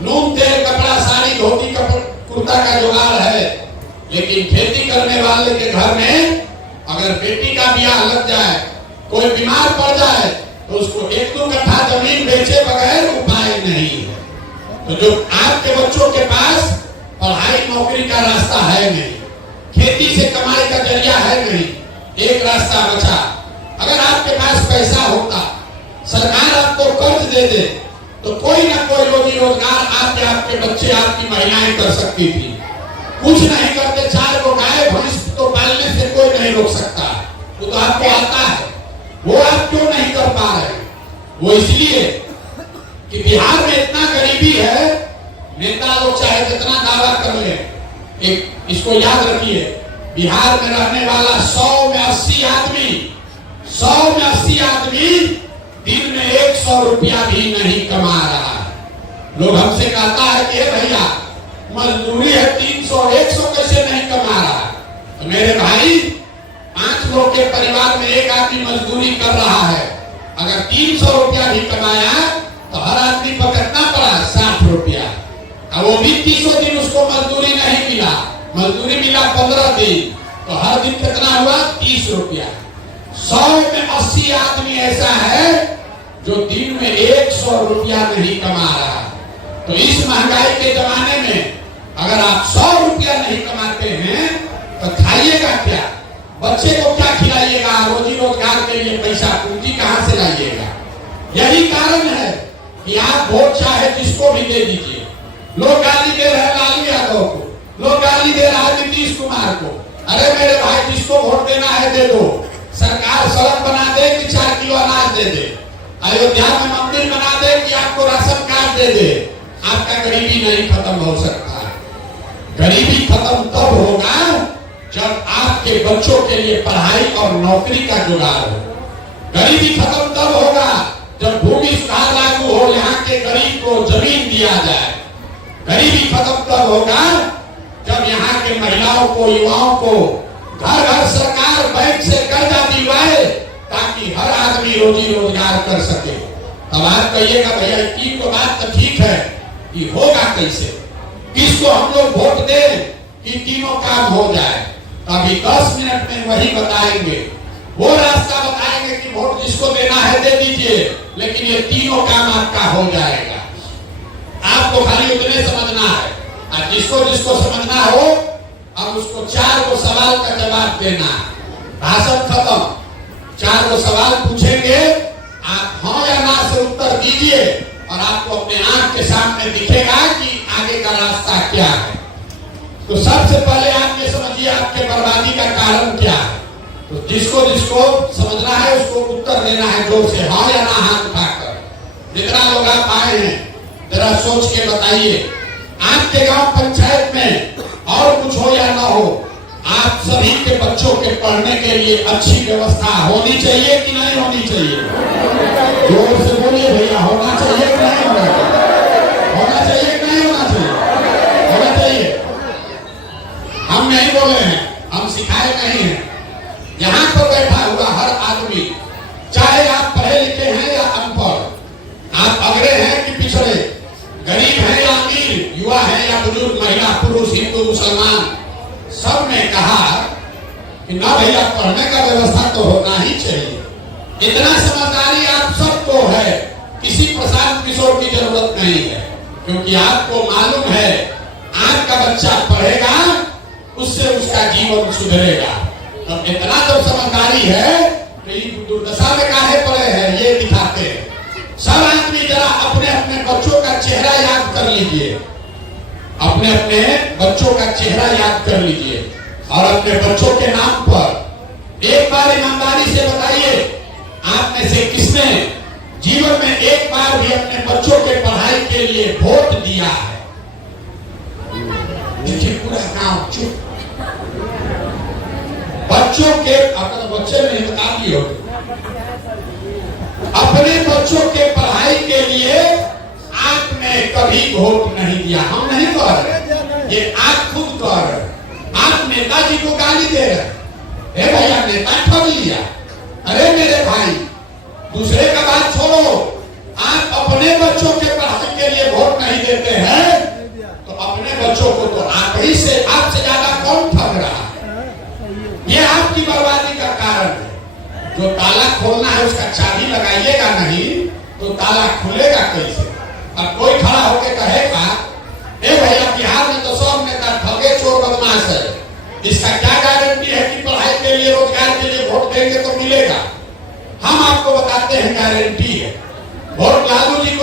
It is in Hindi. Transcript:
नून तेल कपड़ा साड़ी धोती कुर्ता का जुगाड़ है, लेकिन खेती करने वाले के घर में अगर बेटी का ब्याह लग जाए, कोई बीमार पड़ जाए, तो उसको 1-2 कट्ठा जमीन बेचे बगैर उपाय नहीं है। तो जो आपके बच्चों के पास पढ़ाई नौकरी का रास्ता है नहीं, खेती से कमाई का जरिया है नहीं, एक रास्ता बचा। अगर आपके पास पैसा होता, सरकार आपको कर्ज दे दे, तो कोई ना कोई रोजी रोजगार आपके बच्चे आपकी महिलाएं कर सकती थी। कुछ नहीं करते, 4 को गाय भैंस तो पालने से कोई नहीं रोक सकता, वो तो आपको आता है। वो आप क्यों नहीं कर पा रहे? वो इसलिए कि बिहार में इतना गरीबी है, नेता लोग चाहे जितना दावा कर ले, एक इसको याद रखिए, बिहार में रहने वाला 100 में 80 आदमी दिन में 100 रुपया भी नहीं कमा रहा है। लोग हमसे कहता है कि भैया मजदूरी है 300-100 कैसे नहीं कमा रहा है? तो मेरे भाई, 5 लोग के परिवार में एक आदमी मजदूरी कर रहा है, अगर 300 रुपया भी कमाया तो हर आदमी पर कितना पड़ा? 60 रुपया। अब वो भी 30 दिन उसको मजदूरी नहीं मिला, मजदूरी मिला 15 दिन, तो हर दिन कितना हुआ? 30 रुपया। 100 में 80 आदमी ऐसा है जो दिन में 100 रुपया नहीं कमा रहा है। तो इस महंगाई के जमाने में अगर आप 100 रुपया नहीं कमाते हैं तो खाइएगा क्या? बच्चे को क्या खिलाइएगा? रोजी रोजगार के लिए पैसा पूंजी कहां से लाइएगा? यही कारण है कि आप वोट चाहे जिसको भी दे दीजिए। लोग गाली दे रहे हैं लालू यादव को, लोग गाली दे रहा है नीतीश कुमार को। अरे मेरे भाई, जिसको वोट देना है दे दो। सरकार सड़क बना दे कि 4 किलो अनाज दे दे, अयोध्या में मंदिर बना दे कि आपको राशन कार्ड दे दे, आपका गरीबी नहीं खत्म हो सकता। गरीबी खत्म तब होगा जब आपके बच्चों के लिए पढ़ाई और नौकरी का जुगाड़ हो। गरीबी खत्म तब होगा जब भूमि सुधार लागू हो, यहाँ के गरीब को जमीन दिया जाए। गरीबी खत्म तब होगा जब यहाँ के महिलाओं को, युवाओं को घर घर सरकार बैंक से कर्जा दिलवाए, ताकि हर आदमी रोजी रोजगार कर सके। अब आप कहिएगा भैया तीन को बात तो ठीक है, ये होगा कैसे? किसको हम लोग वोट दें कि तीनों काम हो जाए? अभी 10 मिनट में वही बताएंगे, वो रास्ता बताएंगे कि वोट जिसको देना है दे दीजिए, लेकिन ये तीनों काम आपका हो जाएगा। आपको खाली उतने समझना है, और जिसको समझना हो अब उसको 4 को सवाल का जवाब देना है। भाषण खत्म, 4 को सवाल पूछेंगे, आप हाँ या ना से उत्तर दीजिए और आपको अपने आंख के सामने दिखेगा कि आगे का रास्ता क्या है। तो सबसे पहले आप ये समझिए आपके बर्बादी का कारण क्या है। तो जिसको समझना है उसको उत्तर देना है जोर से, हाँ या ना हाथ उठाकर। जितना लोग आप आए हैं जरा सोच के बताइए, आपके गांव पंचायत में और कुछ हो या ना हो, आप सभी के बच्चों के पढ़ने के लिए अच्छी व्यवस्था होनी चाहिए कि नहीं होनी चाहिए? जोर से बोलिए भैया, होना चाहिए कि नहीं होना चाहिए? होना चाहिए कि नहीं होना चाहिए? होना चाहिए। हम नहीं बोले हैं, हम सिखाए नहीं हैं। यहाँ पर बैठा हुआ हर आदमी, चाहे आप पढ़े लिखे हैं या अनपढ़, आप अगड़े हैं कि पिछड़े, गरीब हैं या अमीर, युवा है या बुजुर्ग, महिला पुरुष, हिंदू मुसलमान, सब ने कहा कि ना भैया पढ़ने का व्यवस्था तो होना ही चाहिए। इतना समझदारी आप सबको है, किसी प्रशांत किशोर की जरूरत नहीं है, क्योंकि आपको मालूम है आपका बच्चा पढ़ेगा उससे उसका जीवन सुधरेगा। तो इतना जब समझदारी है तो दुर्दशा में काहे पड़े हैं ये दिखाते हैं। सब आदमी जरा अपने अपने बच्चों का चेहरा याद कर लीजिए, अपने अपने बच्चों का चेहरा याद कर लीजिए और अपने बच्चों के नाम पर एक बार ईमानदारी से बताइए, आप में से किसने जीवन में एक बार भी अपने बच्चों के पढ़ाई के लिए वोट दिया है? देखिए पूरा गांव चुप। बच्चों के अपने बच्चे नहीं बता दिए, अपने बच्चों के पढ़ाई के लिए आपने कभी वोट नहीं दिया। हम नहीं कह रहे, ये आप खुद कह रहे। आप नेताजी को गाली दे रहे, हे भैया नेता ठग लिया। अरे मेरे भाई, दूसरे का बात छोड़ो, आप अपने बच्चों के पढ़ाई के लिए वोट नहीं देते हैं तो अपने बच्चों को तो आप ही से, आपसे ज्यादा कौन ठग रहा है? ये आपकी बर्बादी का कारण है। जो ताला खोलना है उसका चाबी लगाइएगा नहीं तो ताला खुलेगा कैसे? अब कोई खड़ा होकर कहेगा ए भैया बिहार में तो सब नेता ठगे चोर बदमाश है, इसका क्या गारंटी है कि पढ़ाई के लिए रोजगार के लिए वोट देंगे तो मिलेगा? हम आपको बताते हैं गारंटी है। वोट लालू जी को